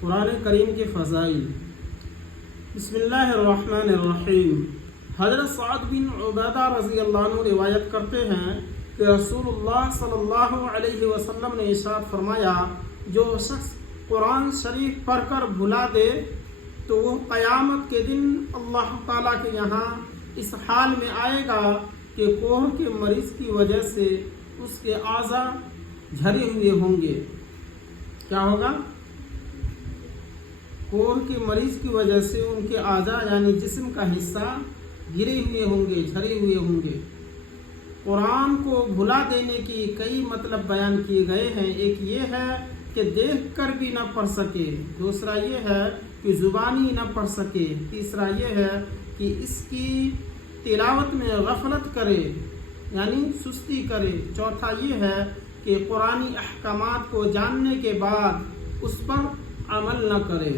قرآن کریم کے فضائل۔ بسم اللہ الرحمن الرحیم۔ حضرت سعد بن عبادہ رضی اللہ عنہ روایت کرتے ہیں کہ رسول اللہ صلی اللہ علیہ وسلم نے ارشاد فرمایا، جو شخص قرآن شریف پڑھ کر بھلا دے تو وہ قیامت کے دن اللہ تعالیٰ کے یہاں اس حال میں آئے گا کہ کوہ کے مریض کی وجہ سے اس کے اعضاء جھرے ہوئے ہوں گے۔ کیا ہوگا؟ کوہ کے مریض کی وجہ سے ان کے اعضاء یعنی جسم کا حصہ گرے ہوئے ہوں گے، جھرے ہوئے ہوں گے۔ قرآن کو بھلا دینے کی کئی مطلب بیان کیے گئے ہیں۔ ایک یہ ہے کہ دیکھ کر بھی نہ پڑھ سکے، دوسرا یہ ہے کہ زبانی نہ پڑھ سکے، تیسرا یہ ہے کہ اس کی تلاوت میں غفلت کرے یعنی سستی کرے، چوتھا یہ ہے کہ قرآنی احکامات کو جاننے کے بعد اس پر عمل نہ کرے۔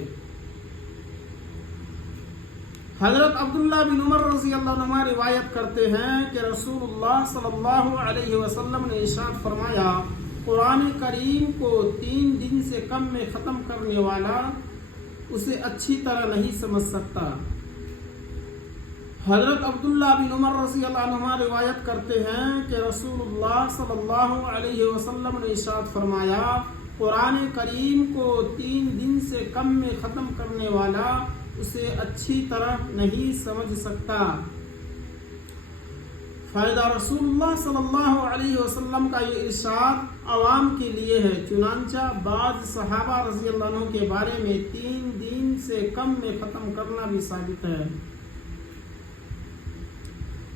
حضرت عبداللہ بن عمر رضی اللہ عنہ روایت کرتے ہیں کہ رسول اللہ صلی اللہ علیہ وسلم نے ارشاد فرمایا، قرآن کریم کو 3 دن سے کم میں ختم کرنے والا اسے اچھی طرح نہیں سمجھ سکتا۔ حضرت عبداللہ بن عمر رضی اللہ عنہ روایت کرتے ہیں کہ رسول اللہ صلی اللہ علیہ وسلم نے ارشاد فرمایا، قرآن کریم کو 3 دن سے کم میں ختم کرنے والا اسے اچھی طرح نہیں سمجھ سکتا۔ فائدہ رسول اللہ صلی اللہ علیہ وسلم کا یہ ارشاد عوام کے لیے ہے، چنانچہ بعض صحابہ رضی اللہ عنہ کے بارے میں 3 دن سے کم میں ختم کرنا بھی ثابت ہے۔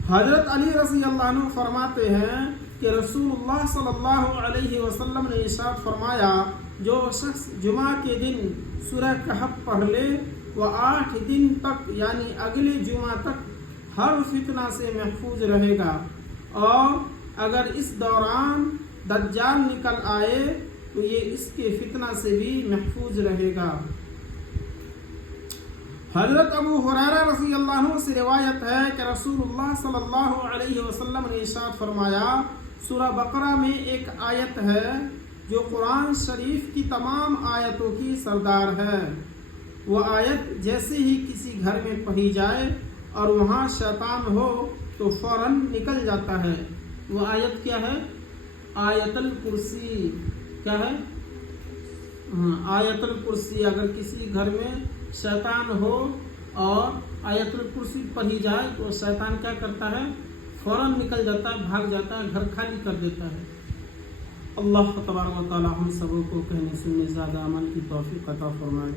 حضرت علی رضی اللہ عنہ فرماتے ہیں کہ رسول اللہ صلی اللہ علیہ وسلم نے ارشاد فرمایا، جو شخص جمعہ کے دن سورہ کہف پڑھ لے وہ 8 دن تک یعنی اگلے جمعہ تک ہر فتنہ سے محفوظ رہے گا، اور اگر اس دوران دجال نکل آئے تو یہ اس کے فتنہ سے بھی محفوظ رہے گا۔ حضرت ابو ہریرہ رضی اللہ عنہ سے روایت ہے کہ رسول اللہ صلی اللہ علیہ وسلم نے ارشاد فرمایا، سورہ بقرہ میں ایک آیت ہے جو قرآن شریف کی تمام آیتوں کی سردار ہے۔ وہ آیت جیسے ہی کسی گھر میں پڑھی جائے اور وہاں شیطان ہو تو فوراً نکل جاتا ہے۔ وہ آیت کیا ہے؟ آیت الکرسی۔ کیا ہے؟ آیت الکرسی۔ اگر کسی گھر میں شیطان ہو اور آیت الکرسی پڑھی جائے تو شیطان کیا کرتا ہے؟ فوراً نکل جاتا ہے، بھاگ جاتا ہے، گھر خالی کر دیتا ہے۔ اللہ تبارک و تعالی ہم سبوں کو کہنے سننے زیادہ عمل کی توفیق عطا فرمائے۔